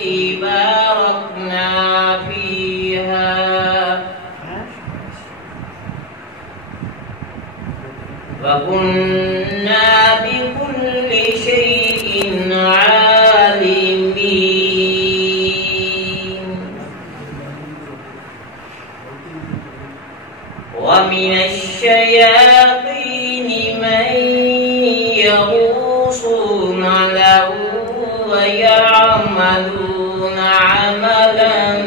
التي باركنا فيها وكنا بكل شيء عالمين ومن الشياطين من يغوصون له ويعملون عملا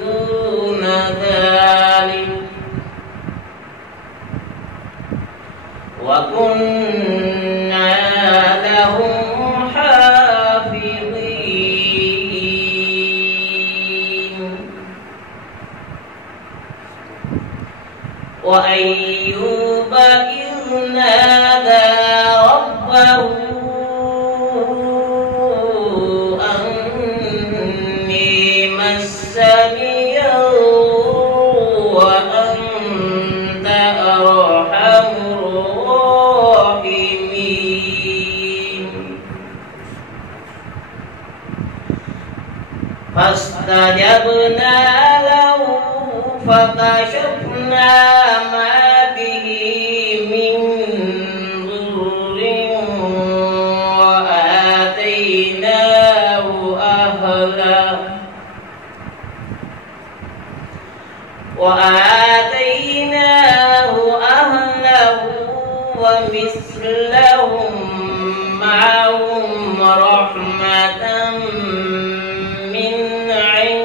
دون ذلك وكنا لهم حافظين وأيوب إذ نادى ربه أني مسني الضر وأنت أرحم الراحمين فاستجبنا له فكشفنا ما به من ضر وآتيناه أهله ومثلهم معهم رحمة من عندنا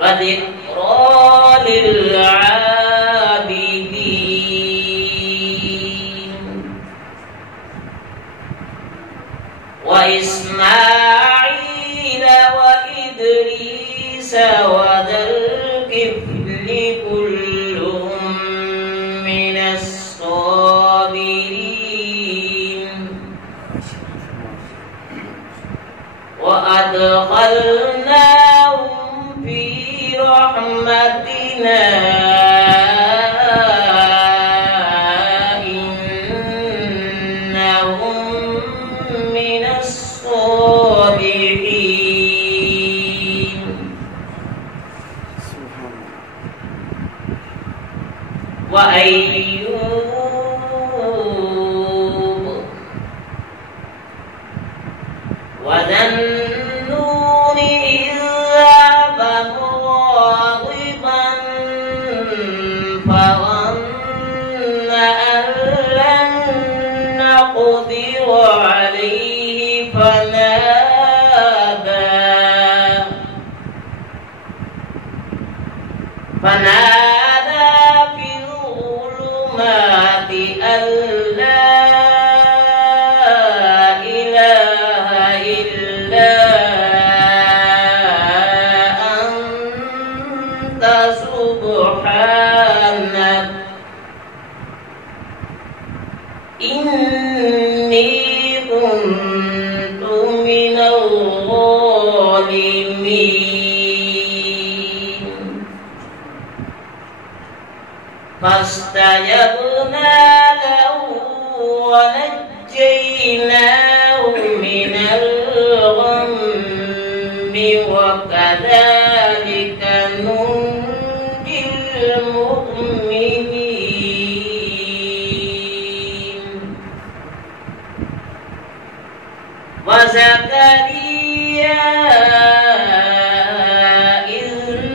وذكرى للعابدين وإسماعيل وإدريس وذا الكفل كل من الصابرين وأدخلناهم في رحمتنا إنهم من الصالحين وأيوب وذا النون إذ ذهب مغاضبا فظن أن لن نقدر عليه فنادى في الظلمات أن لا إله إلا أنت سبحانك إني كنت من الظالمين فاستجبنا له ونجيناه من الغم وكذلك ننجي المؤمنين وزكريا إذ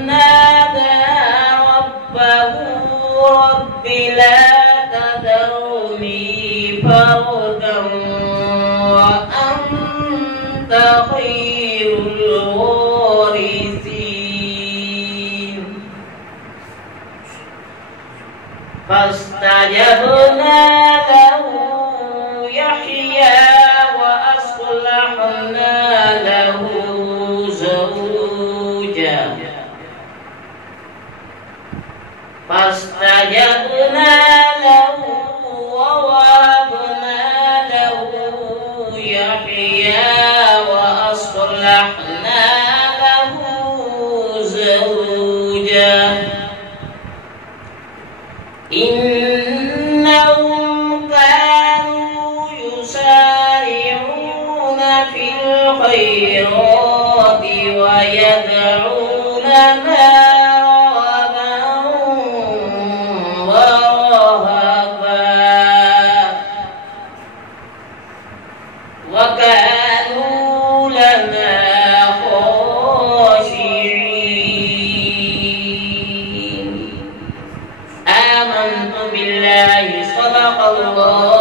نادى ربه رب لا تذرني فردا وأنت خير الوارثين فاستجبنا له يحيى وأصلحنا له زوجا فاستجبنا له ووهبنا له يحيى وأصلحنا له زوجا إنهم لنا رغبا ورهبا وكانوا لنا خاشعين. آمنت بالله صدق الله